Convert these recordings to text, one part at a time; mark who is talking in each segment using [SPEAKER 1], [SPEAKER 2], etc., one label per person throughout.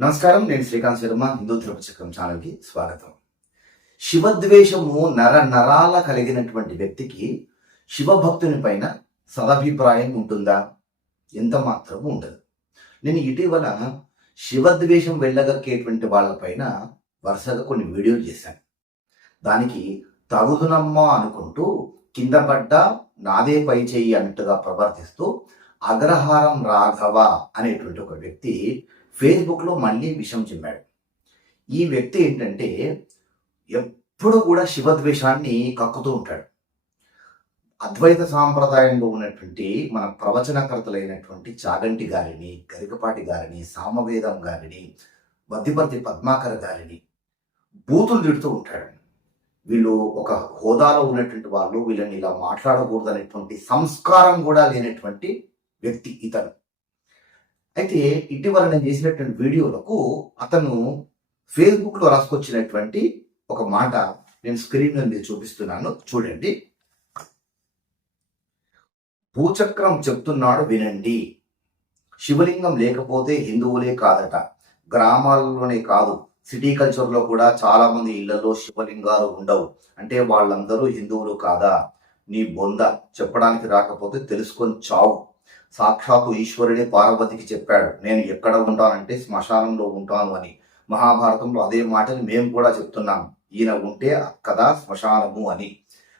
[SPEAKER 1] నమస్కారం నేను శ్రీకాంత్ శర్మ హిందూ ధ్రువచక్రం ఛానల్కి స్వాగతం. శివద్వేషము నర నరాల కలిగినటువంటి వ్యక్తికి శివభక్తుని పైన సదభిప్రాయం ఉంటుందా? ఎంత మాత్రం ఉండదు. నేను ఇటీవల శివద్వేషం వెళ్ళగక్కేటువంటి వాళ్ళపైన వరుసగా కొన్ని వీడియోలు చేశాను. దానికి తగుదునమ్మా అనుకుంటూ కింద పడ్డ నాదే పై చెయ్యి అన్నట్టుగా ప్రవర్తిస్తూ అగ్రహారం రాఘవ అనేటువంటి ఒక వ్యక్తి ఫేస్బుక్లో మళ్ళీ విషయం చిమ్మాడు ఈ వ్యక్తి ఏంటంటే ఎప్పుడు కూడా శివద్వేషాన్ని కక్కుతూ ఉంటాడు. అద్వైత సాంప్రదాయంలో ఉన్నటువంటి మన ప్రవచనకర్తలైనటువంటి చాగంటి గారిని గరికపాటి గారిని సామవేదం గారిని వద్దిపర్తి పద్మాకర్ గారిని బూతులు తిడుతూ ఉంటాడు. వీళ్ళు ఒక హోదాలో ఉన్నటువంటి వాళ్ళు వీళ్ళని ఇలా మాట్లాడకూడదు అనేటువంటి సంస్కారం కూడా లేనటువంటి వ్యక్తి ఇతను. అయితే ఇటీవల నేను చేసినటువంటి వీడియోలకు అతను ఫేస్బుక్లో రాసుకొచ్చినటువంటి ఒక మాట నేను స్క్రీన్ మీద చూపిస్తున్నాను. చూడండి. భూచక్రం చెప్తున్నాడు వినండి. శివలింగం లేకపోతే హిందువులే కాదట. గ్రామాలలోనే కాదు. సిటీ కల్చర్లో కూడా చాలా మంది ఇళ్ళలో శివలింగాలు ఉండవు. అంటే వాళ్ళందరూ హిందువులు కాదా? నీ బొంద చెప్పడానికి రాకపోతే తెలుసుకొని చావు. సాక్షాత్తు ఈశ్వరుడే పార్వతికి చెప్పాడు నేను ఎక్కడ ఉంటానంటే శ్మశానంలో ఉంటాను అని. మహాభారతంలో అదే మాటని మేము కూడా చెప్తున్నాం ఈయన ఉంటే కదా శ్మశానము అని.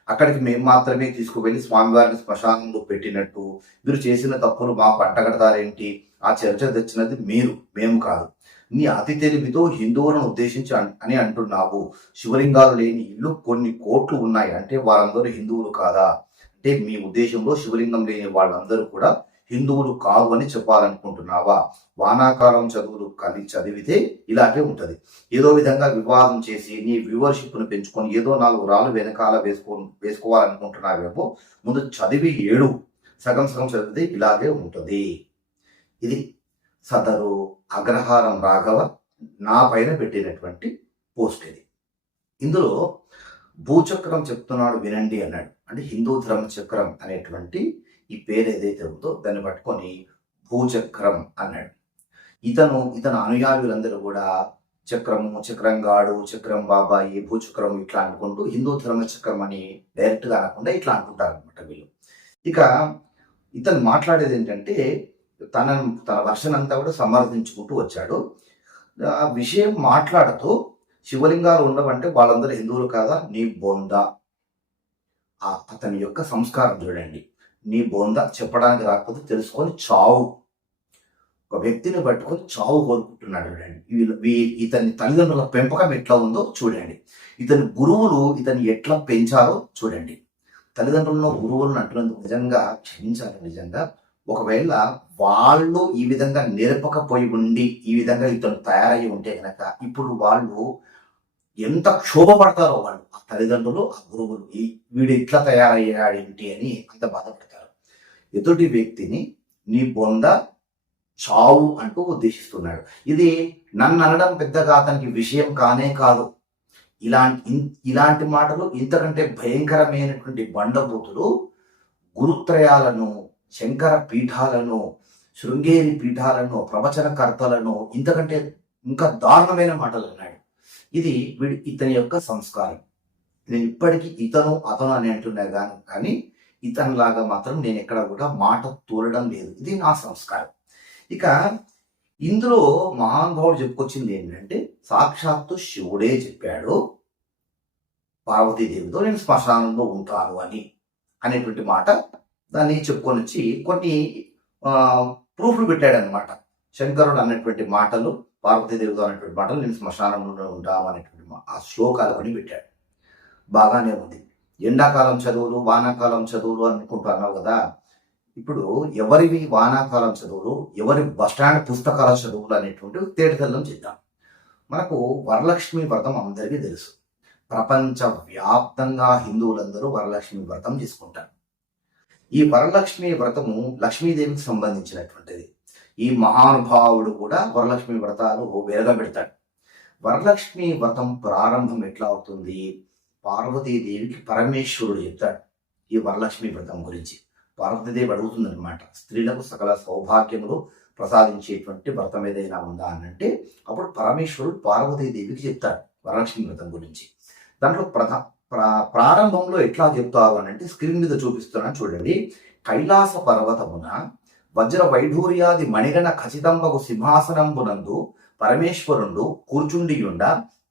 [SPEAKER 1] అక్కడికి మేము మాత్రమే తీసుకువెళ్ళి స్వామివారిని శ్మశానంలో పెట్టినట్టు మీరు చేసిన తప్పులు మా పంటగడతారేంటి? ఆ చర్చ తెచ్చినది మీరు మేము కాదు. నీ అతి తెలివితో హిందువులను ఉద్దేశించి అని అంటున్నావు. శివలింగాలు లేని ఇల్లు కొన్ని కోట్లు ఉన్నాయి అంటే వారందరూ హిందువులు కాదా? అంటే మీ ఉద్దేశంలో శివలింగం లేని వాళ్ళందరూ కూడా హిందువులు కాదు అని చెప్పాలనుకుంటున్నావా? వానాకాలం చదువులు కలి చదివితే ఇలాగే ఉంటుంది. ఏదో విధంగా వివాదం చేసి నీ వ్యూవర్షిప్ను పెంచుకొని ఏదో నాలుగు రాళ్ళు వెనకాల వేసుకో వేసుకోవాలనుకుంటున్నావేమో ముందు చదివి ఏడు. సగం సగం చదివితే ఇలాగే ఉంటుంది. ఇది సదరు అగ్రహారం రాఘవ నా పైన పెట్టినటువంటి పోస్ట్ ఇది. ఇందులో భూచక్రం చెప్తున్నాడు వినండి అన్నాడు. అంటే హిందూ ధర్మ చక్రం అనేటువంటి ఈ పేరు ఏదైతే ఉందో దాన్ని పట్టుకొని భూచక్రం అన్నాడు. ఇతను ఇతను అనుయాయులందరూ కూడా చక్రము చక్రంగాడు చక్రం బాబాయి భూచక్రం ఇట్లా అనుకుంటూ హిందూ ధర్మ చక్రం అని డైరెక్ట్గా అనకుండా ఇట్లా అనుకుంటారు అనమాట వీళ్ళు. ఇక ఇతను మాట్లాడేది ఏంటంటే తన తన వర్షన్ అంతా కూడా సమర్థించుకుంటూ వచ్చాడు. ఆ విషయం మాట్లాడుతూ శివలింగాలు ఉండవంటే వాళ్ళందరూ హిందువులు కాదా? నీ బోందా. అతని యొక్క సంస్కారం చూడండి. నీ బోందా చెప్పడానికి రాకపోతే తెలుసుకొని చావు. ఒక వ్యక్తిని పట్టుకొని చావు కోరుకుంటున్నాడు చూడండి. వీళ్ళు వీ- ఇతని తల్లిదండ్రుల పెంపకం ఎట్లా ఉందో చూడండి. ఇతని గురువులు ఇతని ఎట్లా పెంచారో చూడండి. తల్లిదండ్రులను గురువులను అంటున్నందుకు నిజంగా క్షమించాలి నిజంగా. ఒకవేళ వాళ్ళు ఈ విధంగా నేర్పకపోయి ఉండి ఈ విధంగా ఇతను తయారయ్యి ఉంటే కనుక ఇప్పుడు వాళ్ళు ఎంత క్షోభపడతారో వాళ్ళు. ఆ తల్లిదండ్రులు ఆ గురువులు వీడు ఇట్లా తయారయ్యాడేంటి అని అంత బాధపడతారు. ఎదుటి వ్యక్తిని నీ బొంద చావు అంటూ ఉద్దేశిస్తున్నాడు. ఇది నన్ను అనడం పెద్దగా అతనికి విషయం కానే కాదు. ఇలాంటి ఇన్- ఇలాంటి మాటలు ఇంతకంటే భయంకరమైనటువంటి బండబూతులు గురుత్రయాలను శంకర పీఠాలను శృంగేరి పీఠాలను ప్రవచనకర్తలను ఇంతకంటే ఇంకా దారుణమైన మాటలు అన్నాడు. ఇది వీడి ఇతని యొక్క సంస్కారం. నేను ఇప్పటికీ ఇతను అతను అని అంటున్నా కానీ కానీ ఇతనిలాగా మాత్రం నేను ఎక్కడ కూడా మాట తోలడం లేదు. ఇది నా సంస్కారం. ఇక ఇందులో మహానుభావుడు చెప్పుకొచ్చింది ఏంటంటే సాక్షాత్తు శివుడే చెప్పాడు పార్వతీదేవితో నేను శ్మశానంలో ఉంటాను అని అనేటువంటి మాట దాన్ని చెప్పుకొని వచ్చి కొన్ని ప్రూఫ్లు పెట్టాడనమాట శంకరుడు అన్నటువంటి మాటలు పార్వతీదేవితో అనేటువంటి మాటలు నేను శ్మశానంలో ఉంటాము అనేటువంటి ఆ శ్లోకాలు అని పెట్టాడు. బాగానే ఉంది. ఎండాకాలం చదువులు వానాకాలం చదువులు అనుకుంటూ అన్నావు కదా. ఇప్పుడు ఎవరివి వానాకాలం చదువులు ఎవరి బస్టాండ్ పుస్తకాల చదువులు అనేటువంటివి తేటతెల్లం చేద్దాం. మనకు వరలక్ష్మి వ్రతం అందరికీ తెలుసు. ప్రపంచ వ్యాప్తంగా హిందువులందరూ వరలక్ష్మి వ్రతం చేసుకుంటారు. ఈ వరలక్ష్మి వ్రతము లక్ష్మీదేవికి సంబంధించినటువంటిది. ఈ మహానుభావుడు కూడా వరలక్ష్మి వ్రతాలు వెలగబెడతాడు వరలక్ష్మి వ్రతం ప్రారంభం ఎట్లా అవుతుంది? పార్వతీదేవికి పరమేశ్వరుడు చెప్తాడు ఈ వరలక్ష్మి వ్రతం గురించి. పార్వతీదేవి అడుగుతుందనమాట స్త్రీలకు సకల సౌభాగ్యములు ప్రసాదించేటువంటి వ్రతం ఏదైనా ఉందా? అని అంటే అప్పుడు పరమేశ్వరుడు పార్వతీదేవికి చెప్తాడు వరలక్ష్మి వ్రతం గురించి. దాంట్లో ప్రధా ప్రా- ప్రారంభంలో ఎట్లా చెప్తావు అని అంటే స్క్రీన్ మీద చూపిస్తున్నాను చూడండి. కైలాస పర్వతమున వజ్ర వైఢూర్యాది మణిగణ ఖచ్చితంబకు సింహాసనంబునందు పరమేశ్వరుడు కూర్చుండియుండ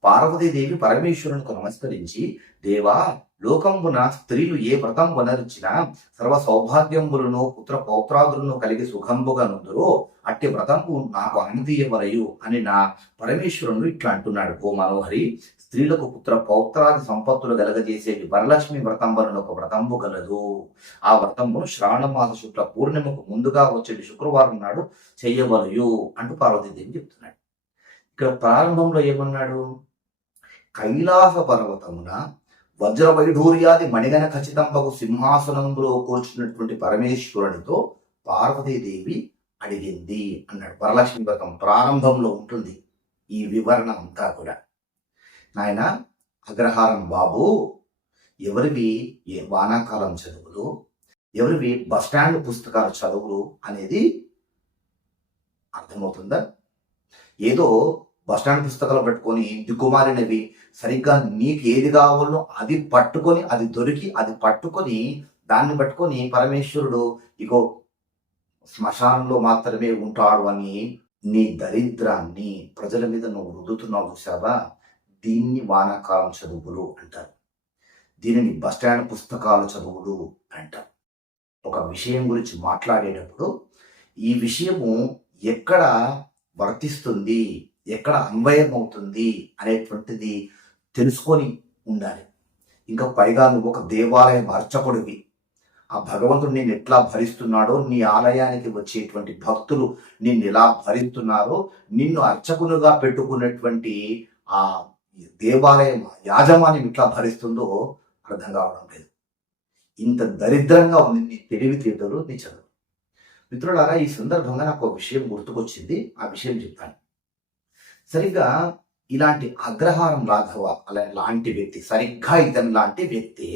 [SPEAKER 1] పార్వతీదేవి పరమేశ్వరునికి నమస్కరించి దేవా లోకంబున స్త్రీలు ఏ వ్రతం వనర్చినా సర్వ సౌభాగ్యంబులను పుత్ర పౌత్రాదులను కలిగి సుఖంబుగా నుందురో అట్టి వ్రతంబు నాకు అనుదీయవలయు అని నా పరమేశ్వరుడు ఇట్లా అంటున్నాడు. ఓ మనోహరి స్త్రీలకు పుత్ర పౌత్రాది సంపత్తులు కలగజేసేది వరలక్ష్మి వ్రతం వలన ఒక వ్రతంబు గలదు. ఆ వ్రతంబును శ్రావణమాస శుక్ల పూర్ణిమకు ముందుగా వచ్చేటి శుక్రవారం నాడు చెయ్యవలయు అంటూ పార్వతీదేవి చెప్తున్నాడు. ఇక్కడ ప్రారంభంలో ఏమన్నాడు? కైలాస పర్వతమున వజ్ర వైఢూర్యాది మణిగణ ఖచ్చితంబకు సింహాసనంలో కూర్చున్నటువంటి పరమేశ్వరునితో పార్వతీదేవి అడిగింది అన్నాడు. వరలక్ష్మి వ్రతం ప్రారంభంలో ఉంటుంది ఈ వివరణ అంతా కూడా. నాయన అగ్రహారం బాబు ఎవరివి ఏ వానాకాలం చదువులు ఎవరివి బస్టాండ్ పుస్తకాల చదువులు అనేది అర్థమవుతుందా? ఏదో బస్టాండ్ పుస్తకాలు పట్టుకొని దిక్కుమాలినవి సరిగ్గా నీకు ఏది కావాలో అది పట్టుకొని అది దొరికి అది పట్టుకొని దాన్ని పట్టుకొని పరమేశ్వరుడు ఇగో శ్మశానంలో మాత్రమే ఉంటాడు అని నీ దరిద్రాన్ని ప్రజల మీద నువ్వు రుద్దుతున్నావు చూసావా దీన్ని వానాకాలం చదువులు అంటారు. దీనిని బస్టాండ్ పుస్తకాల చదువులు అంటారు. ఒక విషయం గురించి మాట్లాడేటప్పుడు ఈ విషయము ఎక్కడ వర్తిస్తుంది? ఎక్కడ అన్వయం అవుతుంది అనేటువంటిది తెలుసుకొని ఉండాలి. ఇంకా పైగా నువ్వు ఒక దేవాలయం అర్చకుడివి. ఆ భగవంతుడు నేను ఎట్లా భరిస్తున్నాడో నీ ఆలయానికి వచ్చేటువంటి భక్తులు నిన్ను ఎలా భరిస్తున్నారో నిన్ను అర్చకునుగా పెట్టుకున్నటువంటి ఆ దేవాలయం యాజమాన్యం ఇట్లా భరిస్తుందో అర్థం కావడం లేదు. ఇంత దరిద్రంగా ఉంది నీ తెలివితేటలు నీ చదువు. మిత్రులారా ఈ సందర్భంగా నాకు ఒక విషయం గుర్తుకొచ్చింది. ఆ విషయం చెప్తాను. సరిగ్గా ఇలాంటి అగ్రహారం రాఘవ అలా లాంటి వ్యక్తి సరిగ్గా ఇతని లాంటి వ్యక్తి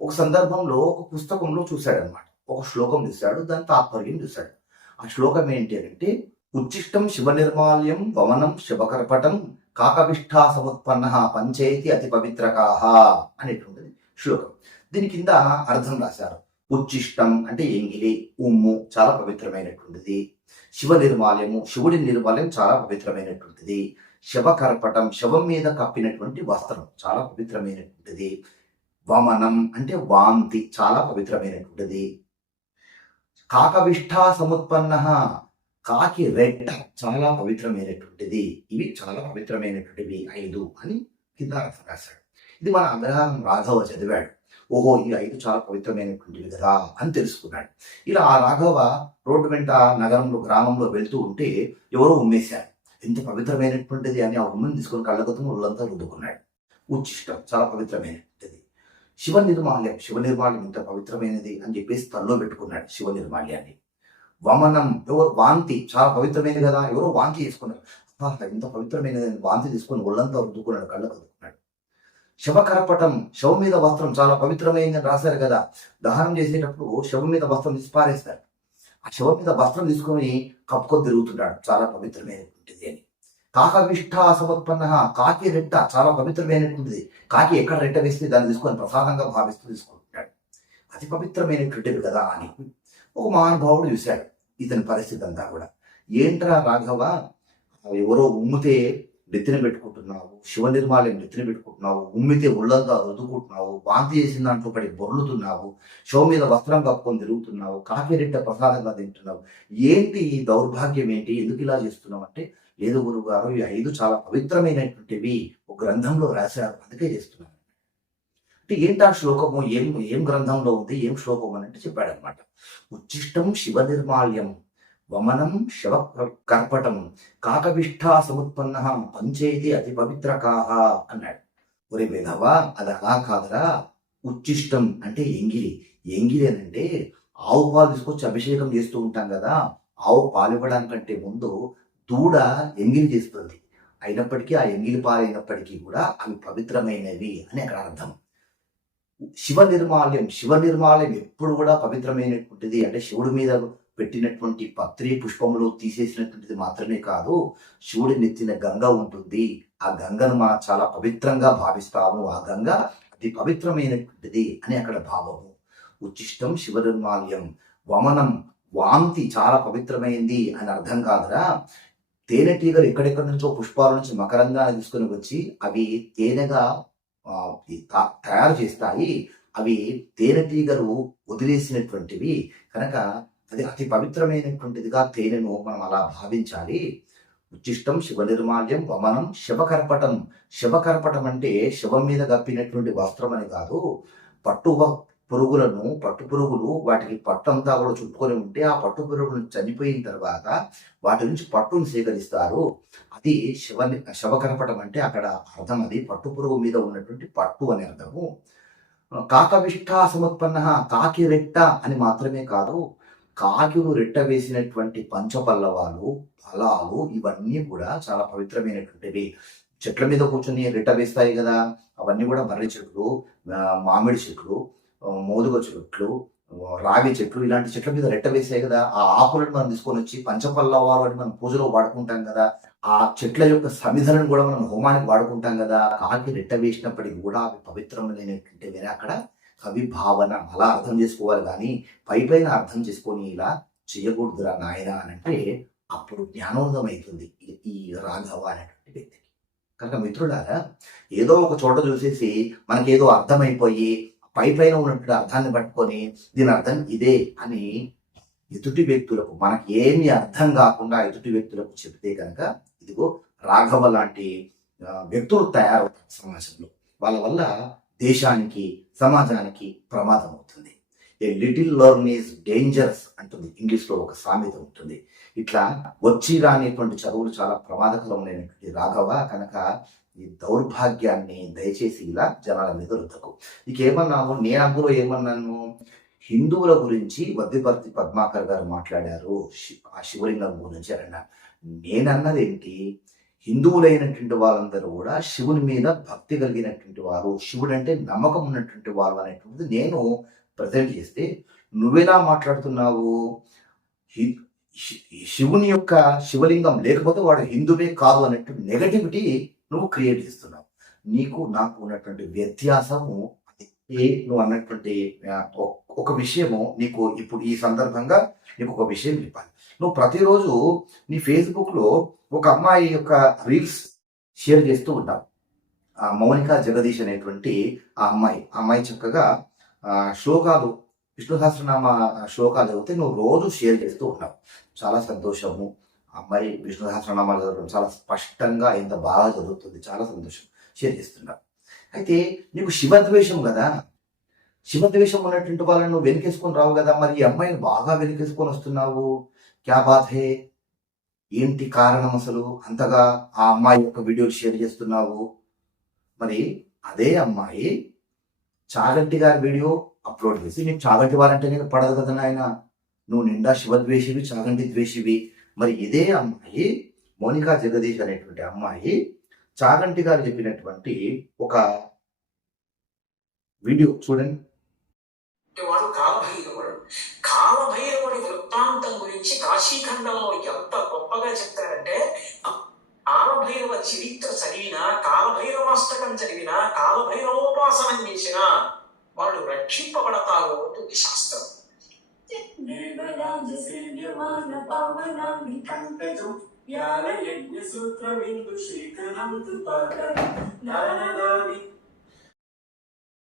[SPEAKER 1] ఒక సందర్భంలో ఒక పుస్తకంలో చూశాడనమాట ఒక శ్లోకం చూశాడు దాని తాత్పర్యం చూశాడు. ఆ శ్లోకం ఏంటి అంటే ఉచ్చిష్టం శివ నిర్మాల్యం వమనం శివకర్పటం కాకవిష్ఠా సముత్పన్న పంచేతి అతి పవిత్రకాహ అనేటువంటిది శ్లోకం. దీని కింద అర్థం రాశారు. ఉచ్చిష్టం అంటే ఎంగిలి ఉమ్ము చాలా పవిత్రమైనటువంటిది. శివ నిర్మాలయము శివుడి నిర్మాలయం చాలా పవిత్రమైనటువంటిది. శవకర్పటం శవం మీద కప్పినటువంటి వస్త్రం చాలా పవిత్రమైనటువంటిది. వమనం అంటే వాంతి చాలా పవిత్రమైనటువంటిది. కాకవిష్ఠా సముత్పన్న కాకి రెట్ట చాలా పవిత్రమైనటువంటిది. ఇవి చాలా పవిత్రమైనటువంటివి. ఐదు అని కింద రాశాడు ఇది మన అగ్రహారం రాఘవ చదివాడు. ఓహో ఈ ఐదు చాలా పవిత్రమైనటువంటివి కదా అని తెలుసుకున్నాడు. ఇలా ఆ రాఘవ రోడ్డు వెంట నగరంలో గ్రామంలో వెళ్తూ ఉంటే ఎవరో ఉమ్మేశారు. ఎంత పవిత్రమైనటువంటిది అని ఆ ఉమ్మని తీసుకొని కళ్ళగతం ఒళ్ళంతా రుద్దుకున్నాడు. ఉచ్చిష్టం చాలా పవిత్రమైనటువంటిది శివ నిర్మాల్యం శివ నిర్మాల్యం ఇంత పవిత్రమైనది అని చెప్పేసి తనలో పెట్టుకున్నాడు శివ నిర్మాల్యాన్ని. వమనం ఎవరు వాంతి చాలా పవిత్రమైనది కదా ఎవరో వాంతి చేసుకున్నారు ఎంత ఇంత పవిత్రమైనది అని వాంతి తీసుకొని ఒళ్ళంతా రుద్దుకున్నాడు కళ్ళకు రుద్దుకున్నాడు శవకరపటం శవం మీద వస్త్రం చాలా పవిత్రమైందని రాశారు కదా. దహనం చేసేటప్పుడు శవం మీద వస్త్రం తీసి పారేస్తారు. ఆ శవం మీద వస్త్రం తీసుకొని కప్పుకొని తిరుగుతున్నాడు చాలా పవిత్రమైనటువంటిది అని. కాకవిష్ఠ సమత్పన్న కాకి రెట్ట చాలా పవిత్రమైనటువంటిది. కాకి ఎక్కడ రెట్ట వేస్తే దాన్ని తీసుకొని ప్రసాదంగా భావిస్తూ తీసుకుంటున్నాడు అతి పవిత్రమైనటువంటిది కదా అని. ఒక మహానుభావుడు చూశాడు. ఇతని పరిస్థితి అంతా కూడా. ఏంట్రా రాఘవ ఎవరో ఉమ్మితే నెత్తిన పెట్టుకుంటున్నావు శివ నిర్మాలయం నెత్తిన పెట్టుకుంటున్నావు ఉమ్మితే ఒళ్ళంతా రుద్దుకుంటున్నావు వాంతి చేసిన దాంట్లో పడి బొర్లుతున్నావు షో మీద వస్త్రం కప్పుకొని తిరుగుతున్నావు కాఫీ రెట్ట ప్రసాదంగా తింటున్నావు. ఏంటి ఈ దౌర్భాగ్యం ఏంటి? ఎందుకు ఇలా చేస్తున్నావు అంటే లేదు గురువు గారు ఈ ఐదు చాలా పవిత్రమైనటువంటివి ఒక గ్రంథంలో రాశారు అందుకే చేస్తున్నాను. అంటే ఏంటి ఆ శ్లోకము? ఏం ఏం గ్రంథంలో ఉంది? ఏం శ్లోకం అని అంటే చెప్పాడనమాట ఉచ్చిష్టం శివ నిర్మాల్యం వమనం శవ కర్పటం కాకవిష్ఠా సముత్పన్న పంచేతి అతి పవిత్రకాహ అన్నాడు. ఒరే విధవా అది అలా కాదురా ఉచ్చిష్టం అంటే ఎంగిలి. ఎంగిలి అంటే ఆవు పాలు తీసుకొచ్చి అభిషేకం చేస్తూ ఉంటాం కదా ఆవు పాలు ఇవ్వడానికంటే ముందు దూడ ఎంగిలి చేస్తుంది. అయినప్పటికీ ఆ ఎంగిలి పాలైనప్పటికీ కూడా అవి పవిత్రమైనవి అని అక్కడ అర్థం. శివ నిర్మాల్యం శివ నిర్మాల్యం ఎప్పుడు కూడా పవిత్రమైనటువంటిది అంటే శివుడి మీద పెట్టినటువంటి పత్రి పుష్పములు తీసేసినటువంటిది మాత్రమే కాదు శివుడి నెత్తిన గంగ ఉంటుంది. ఆ గంగను మనం చాలా పవిత్రంగా భావిస్తాము. ఆ గంగ అతి పవిత్రమైనటువంటిది అని అక్కడ భావము. ఉచ్చిష్టం శివనిర్మాల్యం వమనం వాంతి చాలా పవిత్రమైంది అని అర్థం కాదురా. తేనెటీగలు ఎక్కడెక్కడి నుంచో పుష్పాల నుంచి మకరంగాన్ని తీసుకొని వచ్చి అవి తేనెగా తయారు చేస్తాయి. అవి తేనెటీగలు వదిలేసినటువంటివి. కనుక అది అతి పవిత్రమైనటువంటిదిగా తేనెను మనం అలా భావించాలి. ఉచ్చిష్టం శివ నిర్మాల్యం వమనం శివకర్పటం. శివకర్పటం అంటే శివం మీద కప్పినటువంటి వస్త్రం అని కాదు. పట్టు పురుగులను పట్టు పురుగులు వాటికి పట్టు అంతా కూడా చుట్టుకొని ఉంటే ఆ పట్టు పురుగులు చనిపోయిన తర్వాత వాటి నుంచి పట్టును సేకరిస్తారు. అది శివ శవకర్పటం అంటే అక్కడ అర్థం అది. పట్టు పురుగు మీద ఉన్నటువంటి పట్టు అని అర్థము. కాకవిష్ఠ సముత్పన్న కాకి రెట్ట అని మాత్రమే కాదు. కాకులు రెట్ట వేసినటువంటి పంచపల్లవాలు ఫలాలు ఇవన్నీ కూడా చాలా పవిత్రమైనటువంటివి. చెట్ల మీద కూర్చొని రెట్ట వేస్తాయి కదా అవన్నీ కూడా మర్రి చెట్లు మామిడి చెట్లు మోదుగ చెట్లు రావి చెట్లు ఇలాంటి చెట్ల మీద రెట్ట వేసాయి కదా ఆ ఆకులను మనం తీసుకొని వచ్చి పంచపల్లవాలు అని మనం పూజలో వాడుకుంటాం కదా ఆ చెట్ల యొక్క సమిధలను కూడా మనం హోమానికి వాడుకుంటాం కదా కాకి రెట్ట వేసినప్పటికీ కూడా అవి పవిత్రమైనటువంటివి అక్కడ? కవి భావన అలా అర్థం చేసుకోవాలి కానీ పై పైన అర్థం చేసుకొని ఇలా చేయకూడదురా నాయన అని అంటే అప్పుడు జ్ఞానోదం అవుతుంది ఈ- రాఘవ అనేటువంటి వ్యక్తికి. కనుక మిత్రులారా ఏదో ఒక చోట చూసేసి మనకేదో అర్థమైపోయి పై పైన ఉన్నటువంటి అర్థాన్ని పట్టుకొని దీని అర్థం ఇదే అని ఎదుటి వ్యక్తులకు మనకి ఏమి అర్థం కాకుండా ఎదుటి వ్యక్తులకు చెప్తే కనుక ఇదిగో రాఘవ లాంటి వ్యక్తులు తయారవుతారు సమాజంలో. వాళ్ళ వల్ల దేశానికి సమాజానికి ప్రమాదం అవుతుంది. A little learn is dangerous అంటుంది. ఇంగ్లీష్లో ఒక సామెత ఉంటుంది. ఇట్లా వచ్చి రానిటువంటి చదువులు చాలా ప్రమాదకరమైనటువంటి రాఘవ కనుక ఈ దౌర్భాగ్యాన్ని దయచేసి ఇలా జనాల మీద రుద్దకు. ఇక ఏమన్నాము నేను అందులో ఏమన్నాను? హిందువుల గురించి వద్దిపర్తి పద్మాకర్ గారు మాట్లాడారు. శి- ఆ శివలింగం గురించి అన్న నేనన్నదేంటి నేనన్నది ఏంటి? హిందువులైనటువంటి వాళ్ళందరూ కూడా శివుని మీద భక్తి కలిగినటువంటి వారు శివుడు అంటే నమ్మకం ఉన్నటువంటి వారు అనేటువంటిది నేను ప్రజెంట్ చేస్తే నువ్వెలా మాట్లాడుతున్నావు? శివుని యొక్క శివలింగం లేకపోతే వాడు హిందువే కాదు అన్నట్టు నెగటివిటీ నువ్వు క్రియేట్ చేస్తున్నావు. నీకు నాకు ఉన్నటువంటి వ్యత్యాసము ఏ నువ్వు అన్నటువంటి ఒ- ఒక విషయము నీకు ఇప్పుడు ఈ సందర్భంగా నీకు ఒక విషయం చెప్పాలి. నువ్వు ప్రతిరోజు నీ ఫేస్బుక్లో ఒక అమ్మాయి యొక్క రీల్స్ షేర్ చేస్తూ ఉంటావు. ఆ మౌనిక జగదీష్ అనేటువంటి ఆ అమ్మాయి. ఆ అమ్మాయి చక్కగా శ్లోకాలు విష్ణు సహస్రనామ శ్లోకాలు చదివితే నువ్వు రోజు షేర్ చేస్తూ ఉంటావు. చాలా సంతోషము. అమ్మాయి విష్ణు సహస్రనామాలు చదవడం చాలా స్పష్టంగా ఎంత బాగా చదువుతుంది చాలా సంతోషం షేర్ చేస్తున్నావు అయితే నీకు శివద్వేషం కదా? శివద్వేషం ఉన్నటువంటి వాళ్ళని నువ్వు వెనుకేసుకొని రావు కదా? మరి ఈ అమ్మాయిని బాగా వెనుకేసుకొని వస్తున్నావు? క్యా బాత్ హే? ఏంటి కారణం అసలు? అంతగా ఆ అమ్మాయి యొక్క వీడియోలు షేర్ చేస్తున్నావు? మరి అదే అమ్మాయి చాగంటి గారి వీడియో అప్లోడ్ చేసి నీకు చాగంటి వారంటే నీకు పడదు కదా నాయన? నువ్వు నిండా శివద్వేషివి చాగంటి ద్వేషివి. మరి ఇదే అమ్మాయి మోనికా జగదీష్ అనేటువంటి అమ్మాయి చాగంటి గారు చెప్పినటువంటి ఒక వీడియో చూడండి.
[SPEAKER 2] గురించి కాశీఖండంలో ఎంత గొప్పగా చెప్తారంటే కాలభైరవ చరిత్ర చదివినా కాలభైరవాష్టకం చదివినా కాలభైరవోపాసనం చేసినా వాళ్ళు రక్షింపబడతారు అంటుంది శాస్త్రం.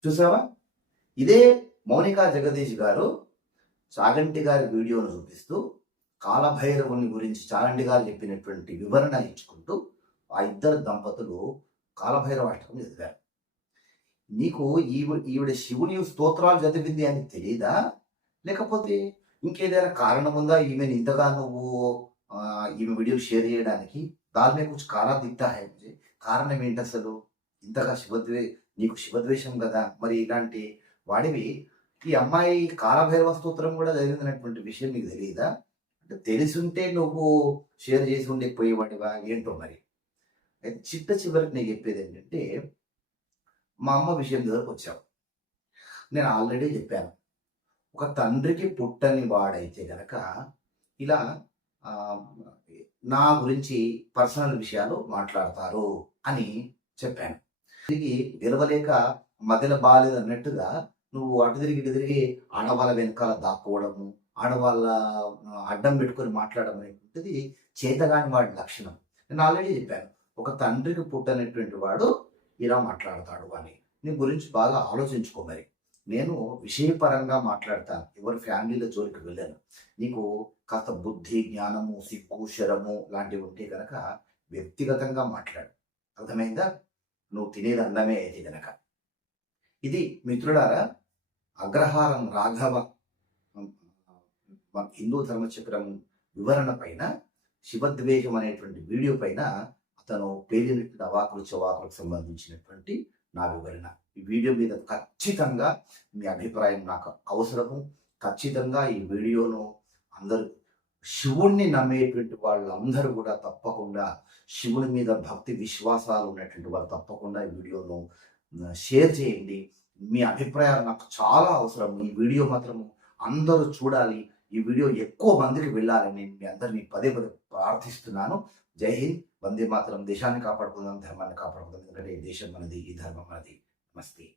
[SPEAKER 1] చూసావా? ఇదే మౌనికా జగదీష్ గారు చాగంటి గారి వీడియోను చూపిస్తూ కాలభైరవుని గురించి చారండిగా గారు చెప్పినటువంటి వివరణ ఇచ్చుకుంటూ ఆ ఇద్దరు దంపతులు కాలభైరవ అష్టకం చదివారు. నీకు ఈవి ఈవిడ శివుని స్తోత్రాలు చదివింది అని తెలియదా లేకపోతే ఇంకేదైనా కారణం ఉందా ఈమెను ఇంతగా నువ్వు ఈమె వీడియో షేర్ చేయడానికి? దాని మీద కొంచెం కారణం దిక్తా కారణం ఏంటి అసలు? ఇంతగా శివద్వే నీకు శివద్వేషం కదా? మరి ఇలాంటి వాడివి ఈ అమ్మాయి కాలభైరవ స్తోత్రం కూడా జరిగిందనేటువంటి విషయం నీకు తెలియదా అంటే తెలిసుంటే నువ్వు షేర్ చేసి ఉండకపోయేవాడివా ఏంటో మరి? అయితే చిట్ట చివరికి నేను చెప్పేది ఏంటంటే మా అమ్మ విషయం దగ్గరకు వచ్చాం. నేను ఆల్రెడీ చెప్పాను. ఒక తండ్రికి పుట్టని వాడైతే గనక ఇలా నా గురించి పర్సనల్ విషయాలు మాట్లాడతారు అని చెప్పాను. తిరిగి గెలవలేక మధ్యలో బాగాలేదు అన్నట్టుగా నువ్వు అటు తిరిగి ఇటు తిరిగి ఆడవాళ్ళ వెనకాల దాక్కోవడము ఆడవాళ్ళ అడ్డం పెట్టుకొని మాట్లాడడం అనేటువంటిది చేతగాని వాడి లక్షణం. నేను ఆల్రెడీ చెప్పాను ఒక తండ్రికి పుట్టనటువంటి వాడు ఇలా మాట్లాడతాడు అని. నీ గురించి బాగా ఆలోచించుకో మరి. నేను విషయపరంగా మాట్లాడతాను ఎవరి ఫ్యామిలీల జోలికి వెళ్ళాను. నీకు కాస్త బుద్ధి జ్ఞానము సిగ్గు శరము లాంటివి ఉంటే కనుక వ్యక్తిగతంగా మాట్లాడు. అర్థమైందా? నువ్వు తినేది అన్నమే అయితే కనుక ఇది మిత్రులారా అగ్రహారం రాఘవ హిందూ ధర్మచక్రం వివరణ పైన శివద్వేషం అనేటువంటి వీడియో పైన అతను పేలినటువంటి అవాకులు చవాకులకు సంబంధించినటువంటి నా వివరణ ఈ వీడియో మీద ఖచ్చితంగా మీ అభిప్రాయం నాకు అవసరము. ఖచ్చితంగా ఈ వీడియోను అందరూ శివుణ్ణి నమ్మేటువంటి వాళ్ళందరూ కూడా తప్పకుండా శివుని మీద భక్తి విశ్వాసాలు ఉన్నటువంటి వాళ్ళు తప్పకుండా ఈ వీడియోను షేర్ చేయండి. మీ అభిప్రాయాలు నాకు చాలా అవసరం ఈ వీడియో మాత్రము అందరూ చూడాలి. ఈ వీడియో ఎక్కువ మందికి వెళ్ళాలని నేను మీ అందరినీ పదే పదే ప్రార్థిస్తున్నాను. జై హింద్. వందే మాత్రం. దేశాన్ని కాపాడుకుందాం ధర్మాన్ని కాపాడుకుందాం. ఎందుకంటే ఈ దేశం మనది ఈ ధర్మం మనది. నమస్తే.